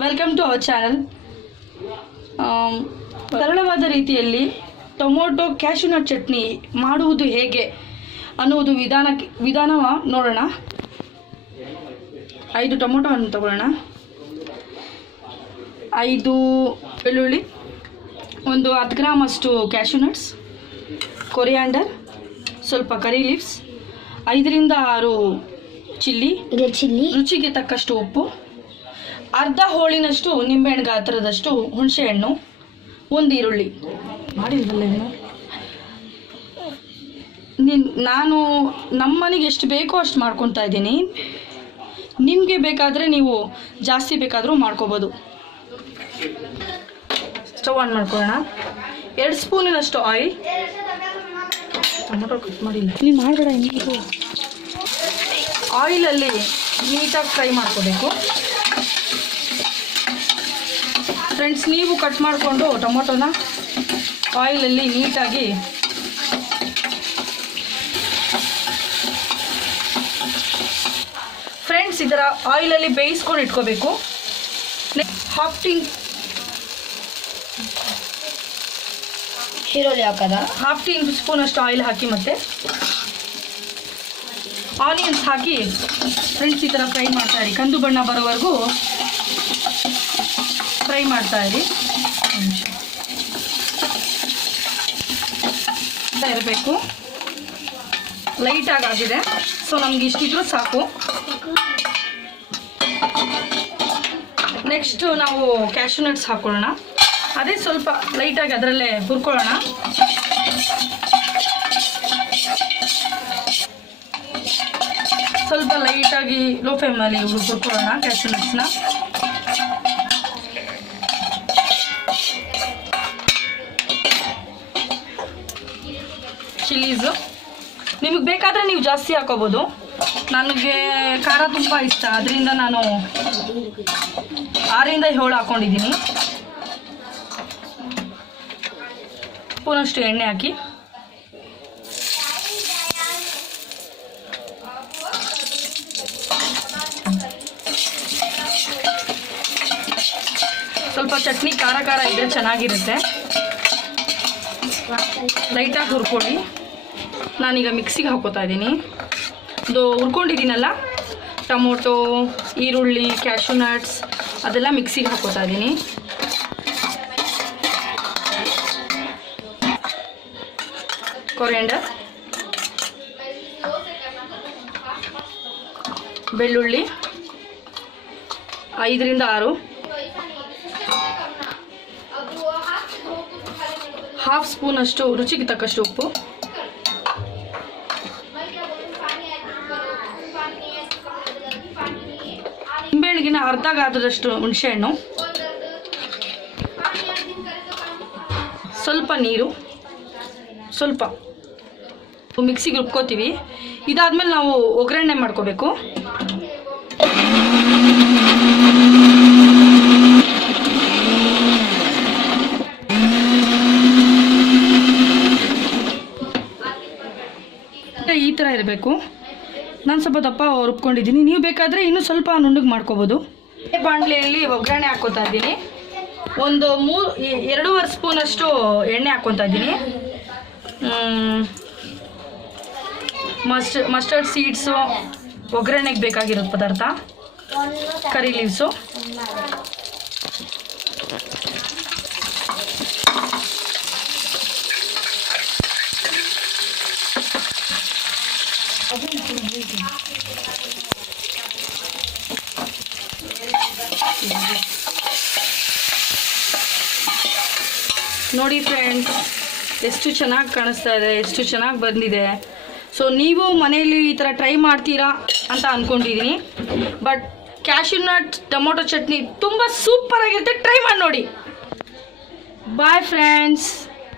Welcome to our channel. ಸರಳವಾದ ರೀತಿಯಲ್ಲಿ tomato cashew nut chutney ಮಾಡುವುದು ಹೇಗೆ ಅನ್ನುವುದು ವಿಧಾನ ನೋಡೋಣ. 5 ಟೊಮೊಟೊ ಹಣ್ಣು ತಗೊಳ್ಳೋಣ, 5 ಬೆಳ್ಳುಳ್ಳಿ, ಒಂದು 10 ಗ್ರಾಮ್ ಅಷ್ಟು ಕ್ಯಾಶ್ಯೂನಟ್ಸ್, ಕೊರಿಯಾಂಡರ್, ಸ್ವಲ್ಪ ಕರಿ ಲೀವ್ಸ್, 5 ರಿಂದ 6 ಚಿಲ್ಲಿ, ರುಚಿಗೆ ತಕ್ಕಷ್ಟು ಉಪ್ಪು, ಅರ್ಧ ಹೋಳಿನಷ್ಟು ನಿಂಬೆಹಣ್ಣು ಗಾತ್ರದಷ್ಟು ಹುಣಸೆಹಣ್ಣು, ಒಂದು ಈರುಳ್ಳಿ. ಮಾಡಿಲ್ವಲ್ಲ ಇನ್ನು ನಾನು ನಮ್ಮ ಮನೆಗೆ ಎಷ್ಟು ಬೇಕೋ ಅಷ್ಟು ಮಾಡ್ಕೊತಾ ಇದ್ದೀನಿ. ನಿಮಗೆ ಬೇಕಾದರೆ ನೀವು ಜಾಸ್ತಿ ಬೇಕಾದರೂ ಮಾಡ್ಕೋಬೋದು. ಸ್ಟವ್ ಆನ್ ಮಾಡ್ಕೊಳ್ಳೋಣ. 2 ಸ್ಪೂನಿನಷ್ಟು ಆಯಿಲ್. ಟೊಮೊಟೊ ಕಟ್ ಮಾಡಿಲ್ಲ, ನೀನು ಮಾಡಬೇಡ. ನೀವು ಆಯಿಲಲ್ಲಿ ನೀಟಾಗಿ ಫ್ರೈ ಮಾಡ್ಕೋಬೇಕು ಫ್ರೆಂಡ್ಸ್. ನೀವು ಕಟ್ ಮಾಡಿಕೊಂಡು ಟೊಮೊಟೊನ ಆಯಿಲಲ್ಲಿ ನೀಟಾಗಿ ಫ್ರೆಂಡ್ಸ್ ಇದರ ಆಯಿಲಲ್ಲಿ ಬೇಯಿಸ್ಕೊಂಡು ಇಟ್ಕೋಬೇಕು. ಈರುಳ್ಳಿ ಹಾಕೋದ, 1/2 ಟೀ ಸ್ಪೂನ್ ಅಷ್ಟು ಆಯಿಲ್ ಹಾಕಿ ಮತ್ತೆ ಆನಿಯನ್ಸ್ ಹಾಕಿ ಫ್ರೆಂಡ್ಸ್ ಈ ಥರ ಫ್ರೈ ಮಾಡ್ತಾ ಇರಿ. ಕಂದು ಬಣ್ಣ ಬರೋವರೆಗೂ ಫ್ರೈ ಮಾಡ್ತಾ ಇರಿ. ಇರಬೇಕು. ಲೈಟಾಗಿ ಆಗಿದೆ, ಸೊ ನಮ್ಗೆ ಇಷ್ಟಿದ್ರೂ ಸಾಕು. ನೆಕ್ಸ್ಟು ನಾವು ಕ್ಯಾಶ್ಯೂನಟ್ಸ್ ಹಾಕೊಳ್ಳೋಣ. ಅದೇ ಸ್ವಲ್ಪ ಲೈಟಾಗಿ ಅದರಲ್ಲೇ ಹುರ್ಕೊಳ್ಳೋಣ. ಸ್ವಲ್ಪ ಲೈಟಾಗಿ ಲೋ ಫ್ಲೇಮಲ್ಲಿ ಹುರ್ಕೊಳ್ಳೋಣ ಕ್ಯಾಶ್ಯೂನಟ್ಸ್ನ. ಚಿಲ್ಲೀಸು ನಿಮಗೆ ಬೇಕಾದರೆ ನೀವು ಜಾಸ್ತಿ ಹಾಕೋಬೋದು. ನನಗೆ ಖಾರ ತುಂಬ ಇಷ್ಟ, ಅದರಿಂದ ನಾನು 6 ರಿಂದ 7 ಹಾಕ್ಕೊಂಡಿದ್ದೀನಿ. ಸ್ಪೂನಷ್ಟು ಎಣ್ಣೆ ಹಾಕಿ ಸ್ವಲ್ಪ ಚಟ್ನಿ ಖಾರ ಇದ್ದರೆ ಚೆನ್ನಾಗಿರುತ್ತೆ. ಲೈಟಾಗಿ ಹುರ್ಕೊಳ್ಳಿ. ನಾನೀಗ ಮಿಕ್ಸಿಗೆ ಹಾಕೋತಾ ಇದ್ದೀನಿ. ಇದು ಹುರ್ಕೊಂಡಿದ್ದೀನಲ್ಲ, ಟೊಮೊಟೊ, ಈರುಳ್ಳಿ, ಕ್ಯಾಶ್ಯೂನಟ್ಸ್ ಅದೆಲ್ಲ ಮಿಕ್ಸಿಗೆ ಹಾಕೋತಾ ಇದ್ದೀನಿ. ಕೊರಿಯಾಂಡರ್, ಬೆಳ್ಳುಳ್ಳಿ 5 ರಿಂದ 6, 1/2 ಸ್ಪೂನ್ ಅಷ್ಟು ರುಚಿಗೆ ತಕ್ಕಷ್ಟು ಉಪ್ಪು, ನಿಂಬೆಹಣ್ಣಿಗಿನ ಅರ್ಧ ಗಾತ್ರದಷ್ಟು ಹುಣಸೆಹಣ್ಣು, ಸ್ವಲ್ಪ ನೀರು, ಸ್ವಲ್ಪ ಮಿಕ್ಸಿಗೆ ರುಬ್ಕೋತೀವಿ. ಇದಾದ್ಮೇಲೆ ನಾವು ಒಗ್ಗರಣೆ ಮಾಡ್ಕೋಬೇಕು. ಈ ಥರ ಇರಬೇಕು. ನಾನು ಸ್ವಲ್ಪ ದಪ್ಪ ರುಬ್ಕೊಂಡಿದ್ದೀನಿ. ನೀವು ಬೇಕಾದರೆ ಇನ್ನೂ ಸ್ವಲ್ಪ ನುಣ್ಣಗೆ ಮಾಡ್ಕೋಬೋದು. ಬಾಣಲೆಯಲ್ಲಿ ಒಗ್ಗರಣೆ ಹಾಕ್ಕೋತಾ ಇದ್ದೀನಿ. ಒಂದು 2.5 ಸ್ಪೂನಷ್ಟು ಎಣ್ಣೆ ಹಾಕ್ಕೊತಾ ಇದ್ದೀನಿ. ಮಸ್ಟರ್ಡ್ ಸೀಡ್ಸು ಒಗ್ಗರಣೆಗೆ ಬೇಕಾಗಿರೋ ಪದಾರ್ಥ, ಕರಿ ಲೀವ್ಸು, ನೋಡಿ ಫ್ರೆಂಡ್ಸ್ ಎಷ್ಟು ಚೆನ್ನಾಗಿ ಕಾಣಿಸ್ತಾ ಇದೆ, ಎಷ್ಟು ಚೆನ್ನಾಗಿ ಬಂದಿದೆ. ಸೊ ನೀವು ಮನೆಯಲ್ಲಿ ಈ ಥರ ಟ್ರೈ ಮಾಡ್ತೀರಾ ಅಂತ ಅಂದ್ಕೊಂಡಿದ್ದೀನಿ. ಬಟ್ ಕ್ಯಾಶ್ಯೂನಟ್ ಟೊಮೊಟೊ ಚಟ್ನಿ ತುಂಬ ಸೂಪರಾಗಿರುತ್ತೆ. ಟ್ರೈ ಮಾಡಿ ನೋಡಿ. Bye friends.